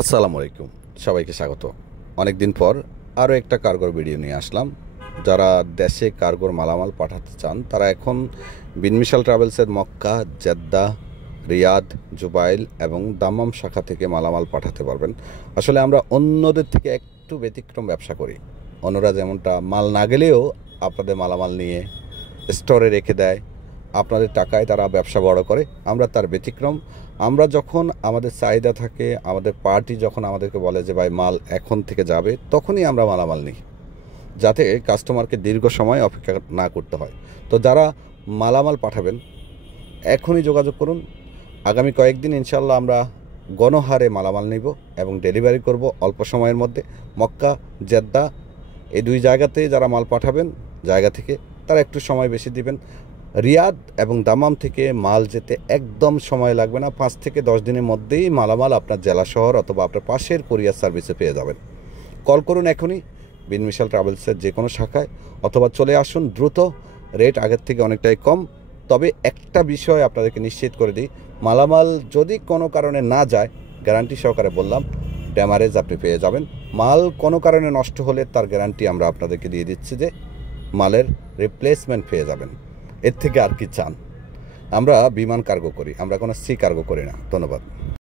আসসালামু আলাইকুম, সবাইকে স্বাগত। অনেক দিন পর আরও একটা কার্গোর ভিডিও নিয়ে আসলাম। যারা দেশে কার্গোর মালামাল পাঠাতে চান তারা এখন বিন মিশাল ট্রাভেলসের মক্কা, জেদ্দা, রিয়াদ, জুবাইল এবং দাম্মাম শাখা থেকে মালামাল পাঠাতে পারবেন। আসলে আমরা অন্যদের থেকে একটু ব্যতিক্রম ব্যবসা করি। অন্যরা যেমনটা মাল না গেলেও আপনাদের মালামাল নিয়ে স্টোরে রেখে দেয়, আপনাদের টাকায় তারা ব্যবসা বড় করে। আমরা তার ব্যতিক্রম। আমরা যখন আমাদের চাহিদা থাকে, আমাদের পার্টি যখন আমাদেরকে বলে যে ভাই মাল এখন থেকে যাবে, তখনই আমরা মালামাল নিই, যাতে কাস্টমারকে দীর্ঘ সময় অপেক্ষা না করতে হয়। তো যারা মালামাল পাঠাবেন এখনই যোগাযোগ করুন। আগামী কয়েকদিন ইনশাল্লাহ আমরা গণহারে মালামাল নিব এবং ডেলিভারি করব অল্প সময়ের মধ্যে। মক্কা, জেদ্দা এই দুই জায়গাতে যারা মাল পাঠাবেন জায়গা থেকে তারা একটু সময় বেশি দিবেন। রিয়াদ এবং দামাম থেকে মাল যেতে একদম সময় লাগবে না, 5 থেকে 10 দিনের মধ্যেই মালামাল আপনার জেলা শহর অথবা আপনার পাশের কুরিয়ার সার্ভিসে পেয়ে যাবেন। কল করুন এখনই বিন মিশাল ট্রাভেলসের যে কোনো শাখায়, অথবা চলে আসুন দ্রুত। রেট আগের থেকে অনেকটাই কম। তবে একটা বিষয় আপনাদেরকে নিশ্চিত করে দিই, মালামাল যদি কোনো কারণে না যায়, গ্যারান্টি সহকারে বললাম, ড্যামারেজ আপনি পেয়ে যাবেন। মাল কোনো কারণে নষ্ট হলে তার গ্যারান্টি আমরা আপনাদেরকে দিয়ে দিচ্ছি যে মালের রিপ্লেসমেন্ট পেয়ে যাবেন। এর থেকে আর কি চান? আমরা বিমান কার্গো করি, আমরা কোনো সি কার্গো করি না। ধন্যবাদ।